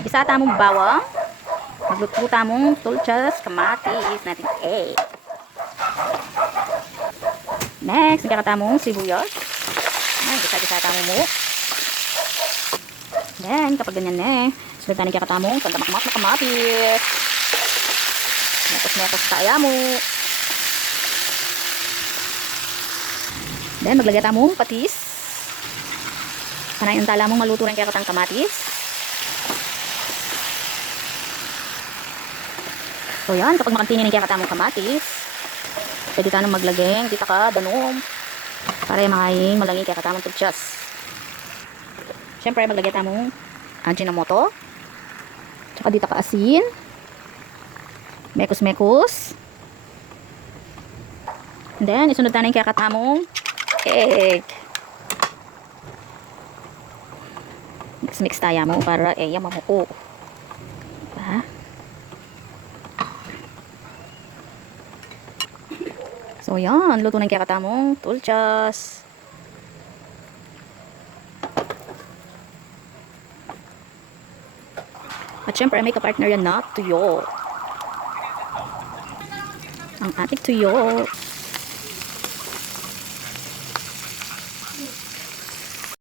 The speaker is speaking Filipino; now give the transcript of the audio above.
Isa tamong bawang. Magluto tamong tulchas, kamatis natin egg. Next, nagkakatamong sibuyas. Ayan, gisa-gisa tamong mo. Then, kapag ganyan na sunod na nagkakatamong pandamakmak na kamatis. Mekos-mekos kaya mo. Then, maglagay tamong patis. Panay ang tala mong maluto rin kaya katang kamatis. So yan, kapag makantinin kaya katamong kamatis, pwede ka nang maglagay dito ka danom para makaing malangi kaya katamong tugtiyas. Siyempre maglagay tamong ajinomoto, tsaka dito ka asin, mekos-mekos. And then isunod tayo kaya katamong egg. Mix tayo mo para mamuko. Diba? So yan, luto ng kaya katamong tulchas. At syempre may kapartner yan na tuyo. Ang ating tuyo.